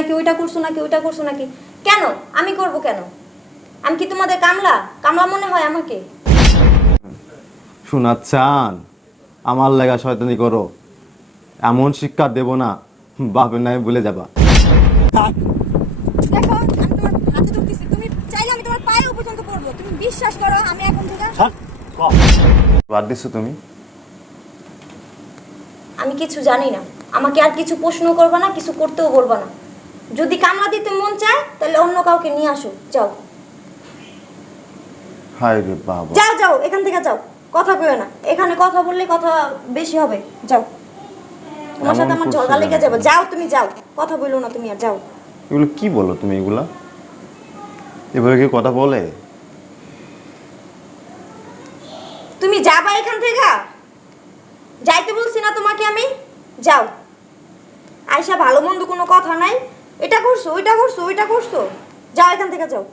নাকি, ওইটা করছো নাকি, ওইটা করছো নাকি। কেন আমি করব কেন? আমি কি তোমাদের কামলা? কামলা মনে হয় আমাকে? শোনা চান আমার লাগা শয়তানি করো, এমন শিক্ষা দেব না বাপের নামে ভুলে যাবা। দেখো আমি তোমার হাতে ধরতেছি, তুমি চাইলে আমি তোমার পায়ে পর্যন্ত পড়বো। তুমি বিশ্বাস করো আমি এখন থেকে বাদ দিছো তুমি? আমি কিছু জানি না, আমাকে আর কিছু প্রশ্ন করবে না, কিছু করতেও বলবা না। যদি কামলা দিতে মন চায় তাহলে অন্য কাউকে নিয়ে আসো, যাও। হায় রে বাবা, যাও যাও এখান থেকে যাও, কথা কইও না। এখানে কথা বললে কথা বেশি হবে, যাও। তোমার সাথে আমার ঝগড়া লেগে যাবে, যাও তুমি যাও, কথা বলো না তুমি, আর যাও। এগুলো কি বলো তুমি? এগুলা এভাবে কি কথা বলে? তুমি যাবা এখান থেকে, যাইতে বলছি না তোমাকে আমি, যাও। আয়শা ভালো মন্দ কোনো কথা নাই, এটা করছো ওইটা করছো ওইটা করছো, যাও এখান থেকে যাও।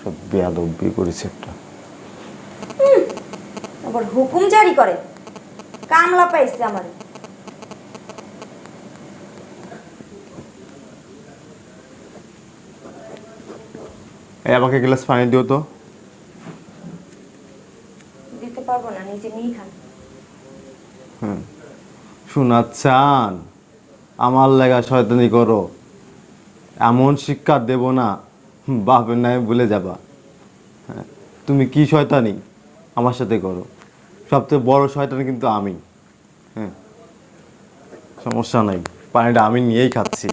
সব বেয়াদবি করেছে একটা। আবার হুকুম জারি করে, কামলা পাইছে আমার। এই আমাকে গ্লাস পানি দিও তো। দিতে পারবো না, নিজে নিয়ে খান। শোনা চান আমার লাগা শয়তানি করো, এমন শিক্ষা দেব না বাপের নামে ভুলে যাবা। হ্যাঁ, তুমি কি শয়তানি আমার সাথে করো? সবচেয়ে বড় শয়তানি কিন্তু আমি। হ্যাঁ, সমস্যা নাই, পানিটা আমি নিয়েই খাচ্ছি।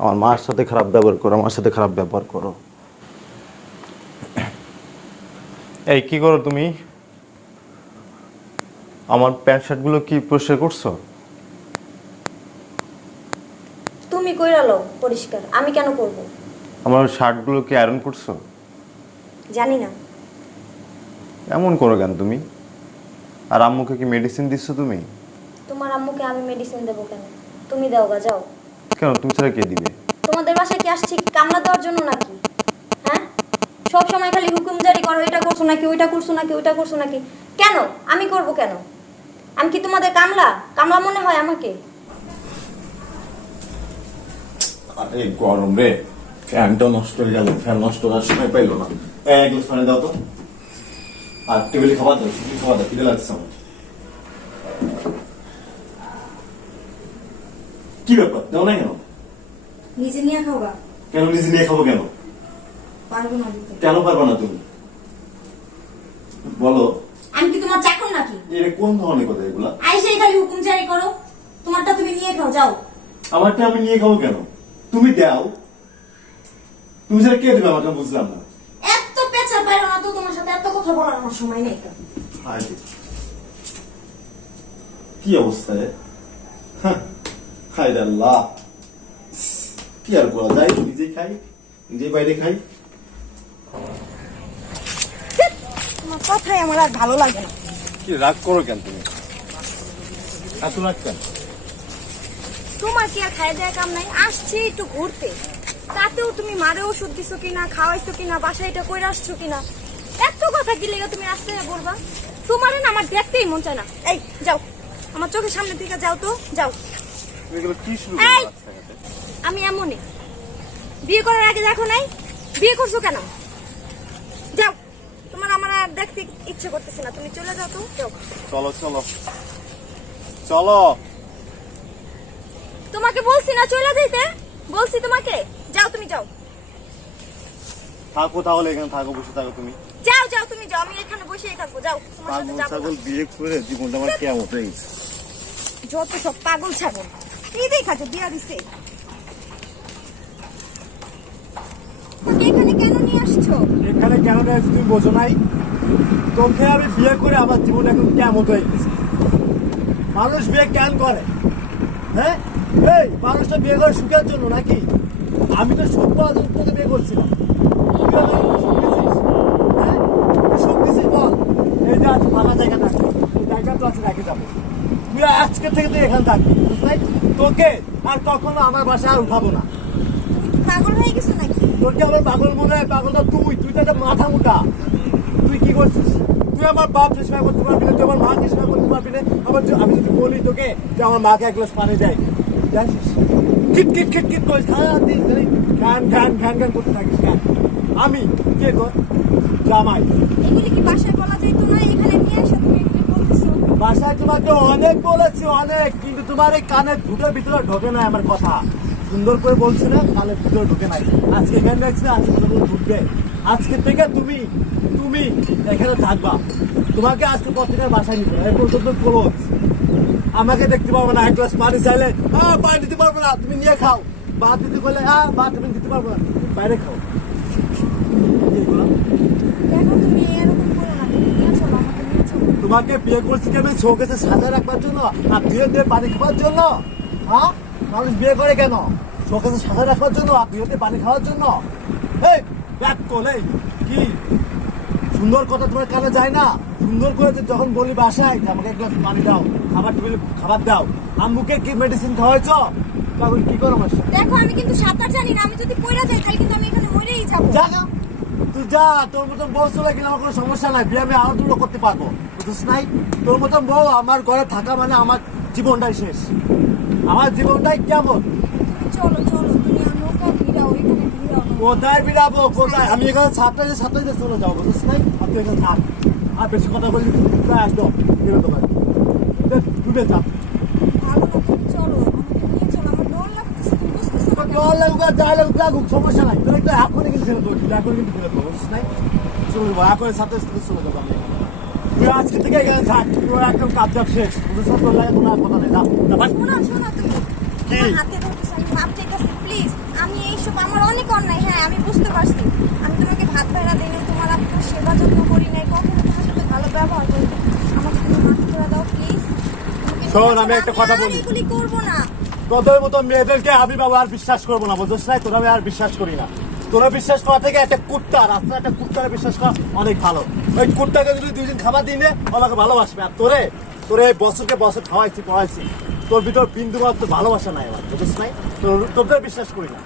আমার মার সাথে খারাপ ব্যবহার করো, আমার সাথে খারাপ ব্যবহার করো। এই কি করো তুমি? আমার প্যান্ট শার্টগুলো কি পরিষ্কার করছো? তুমি কইরা লও পরিষ্কার, আমি কেন করব? আমার শার্টগুলো কি আয়রন করছো? জানি না। এমন করো কেন তুমি? আর আম্মুকে কি মেডিসিন দিচ্ছ তুমি? তোমার আম্মুকে আমি মেডিসিন দেবো কেন? তুমি দাও গা, যাও। কেন, তুমি ছাড়া কে দিবে? তোমাদের বাসায় কি আসছি কামলা দেওয়ার জন্য নাকি? হ্যাঁ, সব সময় খালি হুকুম জারি করো, এটা করছো নাকি, ওইটা করছো নাকি, ওইটা করছো নাকি। কেন আমি করব কেন? আমি কি তোমাদের কামলা? কামলা মনে হয় আমাকে? আরে গরম রে, ফ্যানটা নষ্ট হয়ে গেল, ফ্যান নষ্ট হওয়ার সময় পাইলো না। এক গ্লাস পানি দাও তো। আর টেবিলে খাবার দাও, খাবার দাও, খিদে লাগছে আমার। কি ব্যাপার, দাও না কেন? নিজে নিয়ে খাওয়া। কেন নিজে নিয়ে খাবো কেন? পারবো না দিতে। কেন পারবা না তুমি বলো? আমি কি তোমার চাকর নাকি? এটা কোন ধরনের কথা এগুলা? আইসাই খালি হুকুম জারি করো, তোমারটা তুমি নিয়ে খাও, যাও। আমারটা আমি নিয়ে খাবো কেন? তুমি দাও। তুমি সেটা কে দেবে আমাকে, বুঝলাম না। এত পেঁচা পাইরো না তো, তোমার সাথে এত কথা বলার আমার সময় নেই তো। হায় রে, কি অবস্থা রে! হায় রে আল্লাহ, কি আর করা যায়, নিজেই খাই, নিজেই বাইরে খাই। তোমার কথাই আমার আর ভালো লাগে না। কি রাগ করো কেন তুমি? এত রাগ কেন? তোমার কি আর খাই দেয়া কাম নাই? আসছি একটু ঘুরতে, তাতেও তুমি মারে ওষুধ দিছো কিনা, খাওয়াইছো কিনা, বাসায় এটা কইরা আসছো কিনা, এত কথা কি লেগে তুমি আসতে বলবা? তোমারে না আমার দেখতেই মন চায় না। এই যাও, আমার চোখের সামনে থেকে যাও তো, যাও। এগুলো কি শুরু এই, আমি এমনই, বিয়ে করার আগে দেখো নাই, বিয়ে করছো কেন? যাও, তোমার আমার আর দেখতে ইচ্ছে করতেছে না, তুমি চলে যাও তো, যাও। চলো চলো চলো। তোমাকে বলছি না চলে যাইতে, বলছি তোমাকে, যাও তুমি যাও। থাকো তাহলে, এখানে থাকো, বসে থাকো তুমি। যাও যাও তুমি যাও, আমি এখানে বসেই থাকবো, যাও। তোমার সাথে যাবো না। ছাগল বিয়ে করে জীবনটা আমার কেমন হয়ে গেছে। যত সব পাগল ছাগল, কি দেখাচ্ছে বিয়া দিছে। তুমি এখানে কেন নিয়ে আসছো? এখানে কেন নিয়ে তুমি বোঝো নাই? তোকে আমি বিয়ে করে আমার জীবন এখন কেমন হয়ে গেছে। মানুষ বিয়ে কেন করে? হ্যাঁ, এই মানুষটা বিয়ে করে সুখের জন্য নাকি? আমি তো সুখ পাওয়ার জন্য তোকে বিয়ে করছিলাম। তুই আমার সুখ দিছিস? হ্যাঁ, সুখ দিছিস বল। এই যে আজ ফাঁকা জায়গা থাকবে, এই জায়গা তো আছে, রেখে যাবো। তুই আজকে থেকে তুই এখানে থাকবি, বুঝলি? তোকে আর কখনো আমার বাসায় আর উঠাবো না। তুমি পাগল হয়ে গেছো নাকি? তোর কি আমার পাগল মনে হয়? পাগলটা তুই, তুই তো একটা মাথা মোটা। তুই কি করছিস? তুই আমার বাপ সেবা করতে পারবি না, তুই আমার মাকে সেবা করতে পারবি না। আমি যদি বলি তোকে যে আমার মাকে এক গ্লাস পানি দেয়, জানিস কিট কিট কিট কিট করে সারাদিন ঘ্যান ঘ্যান ঘ্যান ঘ্যান করতে থাকিস কেন? আমি কে তোর জামাই? এগুলি কি বাসায় বলা যেত না? এখানে নিয়ে এসে তুমি এগুলি বলতেছো। বাসায় তোমাকে অনেক বলেছি অনেক, কিন্তু তোমার এই কানের দুটোর ভিতরে ঢোকে না আমার কথা। সুন্দর করে বলছি না, কানের ভিতরে ঢোকে নাই। আজকে এখানে দেখছি, আজকে কথা ঢুকবে। আজকে থেকে তুমি তুমি এখানে থাকবা। তোমাকে আজকে পর থেকে বাসায় নিতে এই পর্যন্ত ক্লোজ। আমাকে দেখতে পারবো না, এক গ্লাস পানি চাইলে হ্যাঁ পানি দিতে পারবো না, তুমি নিয়ে খাও। ভাত দিতে বলে হ্যাঁ ভাত তুমি দিতে পারবো না, তুমি বাইরে খাও। এগুলো দেখো তুমি এরকম করো না, তুমি নিয়ে চলো, আমাকে নিয়ে চলো। তোমাকে বিয়ে করছি কেন? শোকেসে সাজা রাখবার জন্য আর দুয়ে দিয়ে পানি খাওয়ার জন্য? হ্যাঁ, মানুষ বিয়ে করে কেন? শোকেসে সাজা রাখবার জন্য আর দুয়ে দিয়ে পানি খাওয়ার জন্য? এই ব্যাক কোলে কি সুন্দর কথা তোমার কানে যায় না? সুন্দর করে যে যখন বলি বাসায় যে আমাকে এক গ্লাস পানি দাও, খাবার টেবিলে খাবার দাও, আম্মুকে কি মেডিসিন খাওয়াইছ? তখন কি করো মাস্টার? দেখো আমি কিন্তু সাঁতার জানি না, আমি যদি পড়ে যাই তাহলে কিন্তু আমি এখানে মরেই যাবো। যা যা, তুই যা, তোর মতন বউ চলে গেলে আমার কোনো সমস্যা নাই, বিয়ে আমি আরো দূর করতে পারবো, বুঝছিস নাই? তোর মতন বউ আমার ঘরে থাকা মানে আমার জীবনটাই শেষ। আমার জীবনটাই কেমন? চলো চলো, তুমি আর নৌকা ভিড়াও, এখানে ভিড়াও না। কোথায় বিরাবো কোথায়? আমি এখানে ছাত্রাইতে চলে যাবো, বুঝছিস নাই? আর তুই এখানে থাক, আর বেশি কথা বললি তুই একদম বেরোতে পারি ডুবে যা। ভালো না, তুমি চলো, আমাকে নিয়ে চলো, আমার ডর লাগতেছে, তুমি বুঝতেছো না? জল লাগুক আর যা লাগুক লাগুক সমস্যা নাই, তোর একটু এখনই কিন্তু ফেলে দেবো, এখনই কিন্তু ফেলে দেবো, বুঝছিস নাই? চলে যাবো এখন ছাত্রাইতে চলে যাবো আমি। তুই আজকে থেকে এখানে থাক, তোর একদম কাজ জাপ শেষ, বুঝছিস? তোর লাগে কোনো আর কথা নেই, যা যা ভাই। শোনো শোনো, তুমি কি? আমার হাতে ধরতেছো, আমি মাপ চাইতেছি প্লিজ। আমি এইসব আমার অনেক অন্যায়, হ্যাঁ আমি বুঝতে পারছি। আমি তোমাকে ভাত বেড়া দিই না, তোমার আপনার সেবা যত্ন করি নাই, কখনো তোমার সাথে ভালো ব্যবহার করি না। আমাকে তুমি মাফ করে দাও প্লিজ। শোন, আমি একটা কথা বলি। এগুলি করবো না। তোদের মতো মেয়েদেরকে আমি বাবা আর বিশ্বাস করবো না, বুঝছিস নাই? তোরা আমি আর বিশ্বাস করি না। তোরা বিশ্বাস করা থেকে একটা কুত্তা, রাস্তায় একটা কুত্তারে বিশ্বাস করা অনেক ভালো। ওই কুত্তাকে যদি 2 দিন খাবার দিনে আমাকে ভালোবাসবে। আর তোরে তোরে বছরকে বছর খাওয়াইছি পড়াইছি, তোর ভিতর বিন্দু মাত্র ভালোবাসা নাই আমার, বুঝছিস নাই? তোদের বিশ্বাস করি না,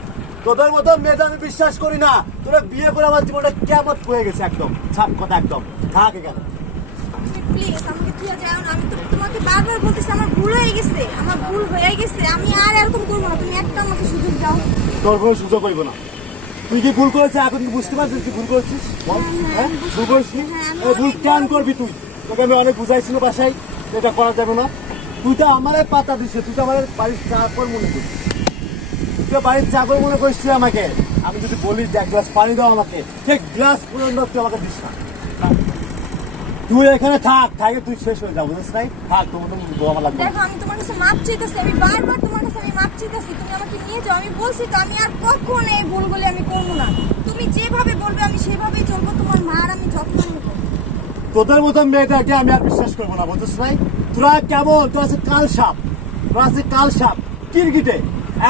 তোদের মতো মেয়েদের আমি বিশ্বাস করি না। তোরা বিয়ে করে আমার জীবনটা কেমন হয়ে গেছে একদম, ছাপ কথা একদম। থাক এখানে। প্লিজ আমাকে তুই যাও না, আমি তো তোমাকে বারবার বলতেছি আমার ভুল হয়ে গেছে, আমার ভুল হয়ে গেছে, আমি আর এরকম করবো না। তুমি একটা আমাকে সুযোগ দাও। তোর কোনো সুযোগ করব না। তুই কি ভুল করেছিস এখন কি বুঝতে পারছিস তুই ভুল করেছিস? বল, হ্যাঁ ভুল করেছিস? এই ভুল কেন করবি তুই? তোকে আমি অনেক বুঝাইছিল বাসায়, এটা করা যাবে না। তুই তো আমার পাতা দিস, তুই তো আমার বাড়ির চাকর মনে করিস, তুই তো বাড়ির চাকর মনে করিস তুই আমাকে। আমি যদি বলি যে এক গ্লাস পানি দাও আমাকে, ঠিক গ্লাস পর্যন্ত তুই আমাকে দিস না। তুই এখানে থাক, থাকে তুই শেষ হয়ে যাবো, বুঝিস নাই? থাক, তোমার তো আমার লাগবে না। দেখো আমি তোমার কাছে মাপ চাইতেছি, আমি বারবার তোমার কাছে আমি মাপ চাইতেছি, তুমি আমাকে নিয়ে যাও। আমি বলছি তো আমি আর কখনো এই ভুলগুলি আমি করবো না। তুমি যেভাবে বলবে আমি সেভাবেই চলবো, তোমার মার আমি যত্ন নেবো। তোদের মতন মেয়েটাকে আমি আর বিশ্বাস করবো না, বুঝছিস নাই? তোরা কেমন, তোর আছে কাল সাপ, তোর আছে কাল সাপ কিরকিটে,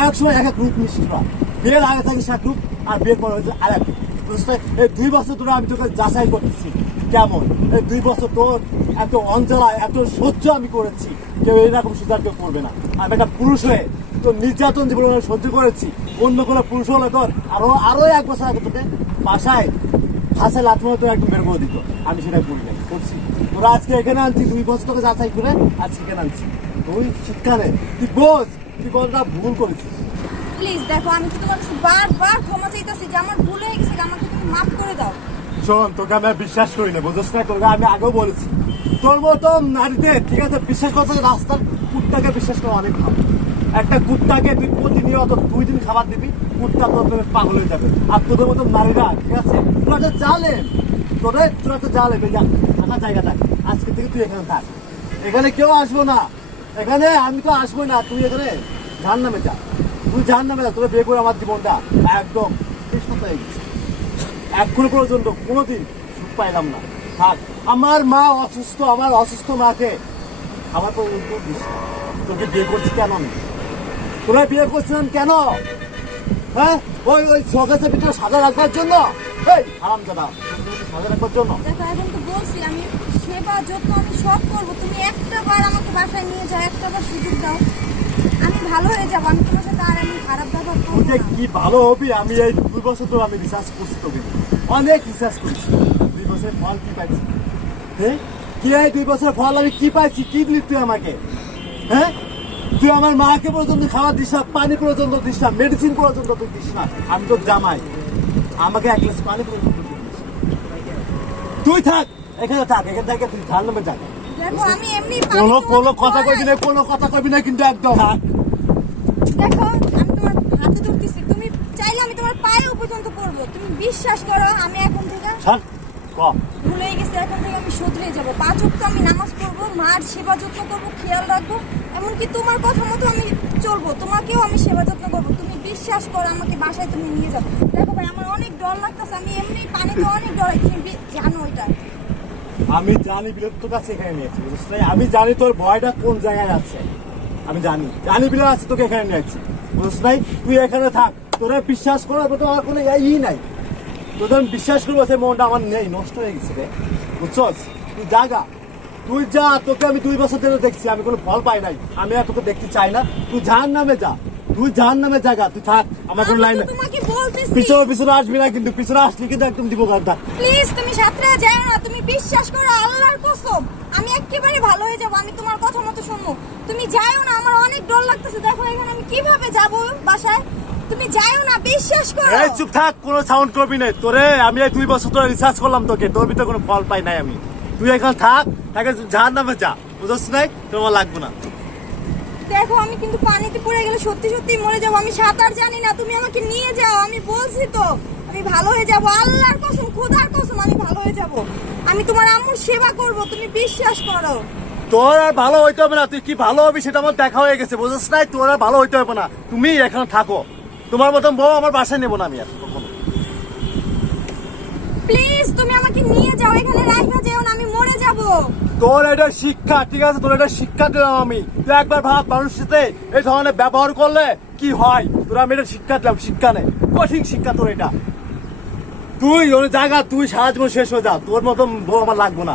এক সময় এক এক রূপ নিস তোরা। বিয়ের আগে থাকিস এক রূপ, আর বিয়ের পর হয়েছে আর এক রূপ, বুঝছিস নাই? এই 2 বছর তোরা আমি তোকে যাচাই করতেছি কেমন। এই 2 বছর তোর এত অঞ্চলা এত সহ্য আমি করেছি, কেউ এইরকম সুযোগ কেউ করবে না। আমি একটা পুরুষ হয়ে তোর নির্যাতন জীবনে আমি সহ্য করেছি। অন্য কোনো পুরুষ হলে তোর আরো 1 বছর আগে তোকে বাসায় হাসে লাথি মতো একদম বের করে দিত, আমি সেটা করি নাই, করছি। তোরা আজকে এখানে আনছি 2 বছর তোকে যাচাই করে আজকে এখানে আনছি। তুই শিক্ষা নে, তুই বোঝ তুই কোনটা ভুল করেছিস। প্লিজ দেখো আমি তো তোমার কাছে বারবার ক্ষমা চাইতেছি যে আমার ভুল হয়ে গেছে, আমাকে তুমি মাফ করে দাও। শোন, তোকে আমি আর বিশ্বাস করি না, বুঝছিস না? তোকে আমি আগেও বলেছি, তোর মতো নারীদের ঠিক আছে বিশ্বাস করতে, রাস্তার কুত্তাকে বিশ্বাস করা অনেক ভালো। একটা কুত্তাকে তুই প্রতিনিয়ত 2 দিন খাবার দিবি, কুত্তা তোর পাগল হয়ে যাবে। আর তোদের মতো নারীরা ঠিক আছে, তোরা তো জানেন, তোরা তো জানেন থাকার জায়গাটা। আজকে থেকে তুই এখানে থাক, এখানে কেউ আসবো না, এখানে আমি তো আসবো না। তুই এখানে জাহান্নামে যা, তুই জাহান্নামে যা। তোরা বিয়ে করে আমার জীবনটা একদম শেষ হয়ে গেছে। এখনো পর্যন্ত কোনোদিন সুখ পাইলাম না। থাক, আমার মা অসুস্থ, আমার অসুস্থ মাকে আমার পর্যন্ত দিস না। তোকে বিয়ে করছি কেন আমি? তোরা বিয়ে করছিলেন কেন? হ্যাঁ, ওই সকাশের ভিতরে সাজা রাখবার জন্য? এই হারাম দাদা, সাজা রাখবার জন্য? দেখো এখন তো বলছি আমি সেবা যত্ন আমি সব করবো, তুমি একটা বার আমাকে বাসায় নিয়ে যাও, একটা বার সুযোগ দাও, আমি ভালো হয়ে যাবো। আমি তোমার সাথে আর আমি খারাপ ব্যবহার করবো তুই যে না। কি ভালো হবি, আমি এই 2 বছর তো আমি রিসার্চ করছি তোকে, অনেক রিসার্চ করেছি। 2 বছরের ফল কি পাইছি হ্যাঁ কি এই 2 বছর ফল আমি কি পাইছি, কি দিলি তুই আমাকে? হ্যাঁ তুই আমার মাকে পর্যন্ত খাবার দিস না, পানি পর্যন্ত দিস না, মেডিসিন পর্যন্ত তুই দিস না। আমি তো জামাই, আমাকে এক গ্লাস পানি পর্যন্ত তুই দিস না। তুই থাক এখানে, থাক এখান থেকে, তুই জাহান্নামে যা। দেখো আমি এমনি কোনো কোনো কথা কইবি না, কোনো কথা কইবি না কিন্তু একদম। দেখো আমি তোমার হাতে ধরতেছি, তুমি চাইলে আমি তোমার পায়েও পর্যন্ত পড়বো। তুমি বিশ্বাস করো আমি এখন থেকে ছাড় ক ভুলে গেছি, এখন থেকে আমি শুধরে যাবো। 5 ওয়াক্ত আমি নামাজ পড়বো, মার সেবা যত্ন করবো, খেয়াল রাখবো, এমনকি তোমার কথা মতো আমি চলবো, তোমাকেও আমি সেবা যত্ন করবো। তুমি বিশ্বাস করো, আমাকে বাসায় তুমি নিয়ে যাও। দেখো ভাই আমার অনেক ডর লাগতেছে, আমি এমনি পানিতে অনেক ডরাই, তুমি জানো এটা। আমি জানি বিলে তোর কাছে এখানে নিয়েছি, বুঝছিস? আমি জানি তোর ভয়টা কোন জায়গায় আছে, আমি জানি বিলে আছে তোকে এখানে নিয়েছি, বুঝছিস নাই? তুই এখানে থাক, তোরা বিশ্বাস করার মতো আমার কোনো ই নাই। তোদের আমি বিশ্বাস করবো সেই মনটা আমার নেই, নষ্ট হয়ে গেছে রে, বুঝছস? তুই জাগা, তুই যা, তোকে আমি 2 বছর ধরে দেখছি, আমি কোনো ফল পাই নাই, আমি আর তোকে দেখতে চাই না। তুই জাহান্নামে যা, তুই জাহান্নামে জায়গা, তুই থাক, আমার কোনো লাইন আমি নেই। তো তোমাকে বলতেছি পিছনে আসবি না কিন্তু, পিছনে আসলি কিন্তু একদম দিব গাড়টা। প্লিজ, তুমি সাথে যাও না, তুমি বিশ্বাস করো আল্লাহর কসম আমি একেবারে ভালো হয়ে যাব, আমি তোমার কথা মতো শুনবো। তুমি যাও না, আমার অনেক ডর লাগতেছে। দেখো এখানে আমি কিভাবে যাব বাসায়, তুমি যাও না, বিশ্বাস করো। এই চুপ থাক, কোনো সাউন্ড করবি না। তোরে আমি এই 2 বছর ধরে রিসার্চ করলাম তোকে, তোর ভিতরে কোনো ফল পাই নাই আমি। তুই এখানে থাক, জাহান্নামে যা, বুঝছিস নাই? তোর আমার লাগবে না। দেখো আমি কিন্তু পানিতে পড়ে গেলে সত্যি সত্যি মরে যাবো, আমি সাঁতার জানি না, তুমি আমাকে নিয়ে যাও, আমি বলছি তো আমি ভালো হয়ে যাব, আল্লাহর কসম, খোদার কসম আমি ভালো হয়ে যাব। আমি তোমার আম্মুর সেবা করব, তুমি বিশ্বাস করো। তোর আর ভালো হইতে হবে না, তুই কি ভালো হবি সেটা আমার দেখা হয়ে গেছে, বুঝছিস নাই? তোর আর ভালো হইতে হবে না, তুমি এখানে থাকো। তোমার মতন বউ আমার বাসায় নেবো না আমি আর কখনো। প্লিজ তুমি আমাকে নিয়ে যাও, এখানে রাখা যেও না, আমি মরে যাব। তোর এটা শিক্ষা, ঠিক আছে? তোর এটা শিক্ষা দিলাম আমি। তুই একবার ভাব, মানুষের সাথে এই ধরনের ব্যবহার করলে কি হয়। তোর আমি এটা শিক্ষা দিলাম, শিক্ষা নেই, কঠিন শিক্ষা তোর এটা। তুই ওই জায়গা, তুই সারা জীবন শেষ হয়ে যা, তোর মতন বউ আমার লাগবো না।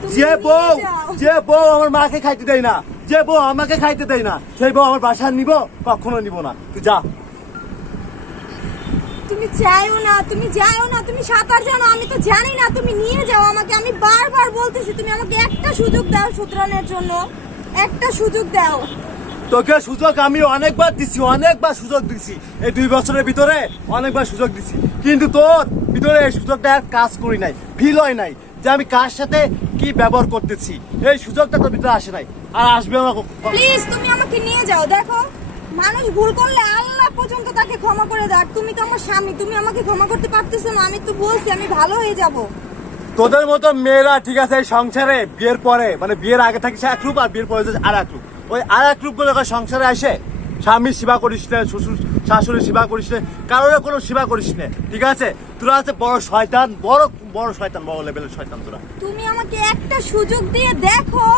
তুমি যে নিয়ে বউ যাও। যে বউ আমার মাকে খাইতে দেয় না, যে বউ আমাকে খাইতে দেয় না, সেই বউ আমার বাসায় নিব, কখনো নিব না। তুই যা। তুমি যাও না, তুমি যাও না, তুমি সাঁতার জানো, আমি তো জানি না, তুমি নিয়ে যাও আমাকে। আমি বারবার বলতেছি, তুমি আমাকে একটা সুযোগ দাও শুধরানোর জন্য, একটা সুযোগ দাও। তোকে সুযোগ আমি অনেকবার সুযোগ দিছি, এই 2 বছরের ভিতরে অনেকবার সুযোগ দিছি, কিন্তু তোর ভিতরে এই সুযোগটা আর কাজ করি নাই, ফিল হয় নাই যে আমি কার সাথে কি ব্যবহার করতেছি। এই সুযোগটা তোর ভিতরে আসে নাই, আর আসবে না। প্লিজ তুমি আমাকে নিয়ে যাও। দেখো মানুষ ভুল করলে আল্লাহ পর্যন্ত তাকে ক্ষমা করে দেয়, তুমি তো আমার স্বামী, তুমি আমাকে ক্ষমা করতে পারতেছো না। আমি তো বলছি আমি ভালো হয়ে যাব। তোদের মতো মেয়েরা, ঠিক আছে, এই সংসারে বিয়ের পরে, মানে বিয়ের আগে থাকিস এক রূপ, আর বিয়ের পরে আর এক রূপ। ওই আর এক রূপ বলে সংসারে আসে স্বামীর সেবা করিস না, শ্বশুর শাশুড়ির সেবা করিস না, কারোর কোনো সেবা করিস না, ঠিক আছে? তোরা আছে বড় শয়তান, বড় শয়তান, বড় লেভেলের শয়তান তোরা। তুমি আমাকে একটা সুযোগ দিয়ে দেখো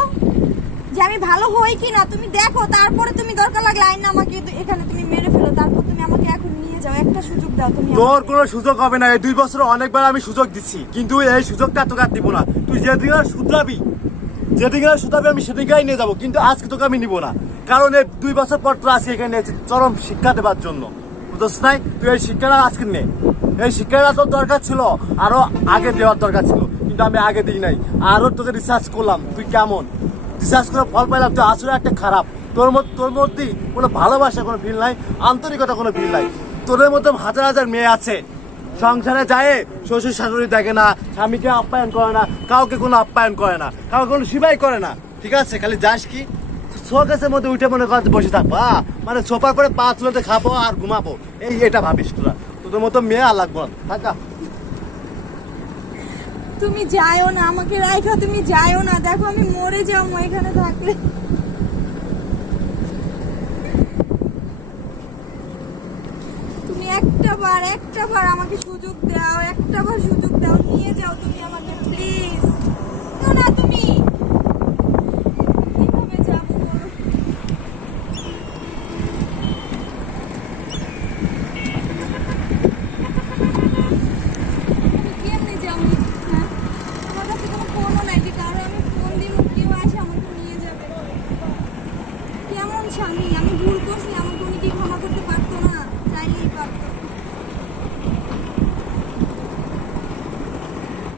যে আমি ভালো হই কিনা, তুমি দেখো, তারপরে তুমি দরকার লাগলে আইন আমাকে এখানে তুমি মেরে ফেলো, তারপর তুমি আমাকে এখন নিয়ে যাও, একটা সুযোগ দাও তুমি তোর আমাকে। কোনো সুযোগ হবে না। এই 2 বছরে অনেকবার আমি সুযোগ দিচ্ছি, কিন্তু এই সুযোগটা তোকে আর দিব না। তুই যেদিকে শুধরাবি আমি সেদিকেই নিয়ে যাবো, কিন্তু আজকে তোকে আমি নিব না। কারণ এই 2 বছর পর তোর আজকে এখানে নিয়েছি চরম শিক্ষা দেবার জন্য, বুঝছিস নাই? তুই এই শিক্ষাটা আজকে নে। এই শিক্ষাটা তোর দরকার ছিল, আরো আগে দেওয়ার দরকার ছিল, কিন্তু আমি আগে দিই নাই। আরো তোকে রিসার্চ করলাম, তুই কেমন, রিসার্চ করে ফল পাইলাম তুই আসলে একটা খারাপ। তোর মধ্যে কোনো ভালোবাসা, কোনো ফিল নাই, আন্তরিকতা কোনো ফিল নাই। তোদের মতো হাজার হাজার মেয়ে আছে, সংসারে যায় শ্বশুর শাশুড়ি দেখে না, স্বামীকে আপ্যায়ন করে না, কাউকে কোনো আপ্যায়ন করে না, কাউকে কোনো সেবাই করে না, ঠিক আছে? খালি যাস কি শোকেসের মধ্যে উঠে মনে কর বসে থাকবো, মানে সোফার পরে পা তুলতে খাবো আর ঘুমাবো, এটা ভাবিস তোরা। তোদের মতো মেয়ে আর লাগবো না, থাকা। তুমি যাও না, আমাকে রাখা, তুমি যাও না। দেখো আমি মরে যাবো এখানে থাকলে। তুমি একটা বার আমাকে সুযোগ দাও, একটা বার সুযোগ দাও, নিয়ে যাও তুমি আমাকে প্লিজ। না তুমি কিভাবে যাবো বলো? আমি কেমনে যাবো? হ্যাঁ আমার কাছে কোনো ফোনও নাই যে কার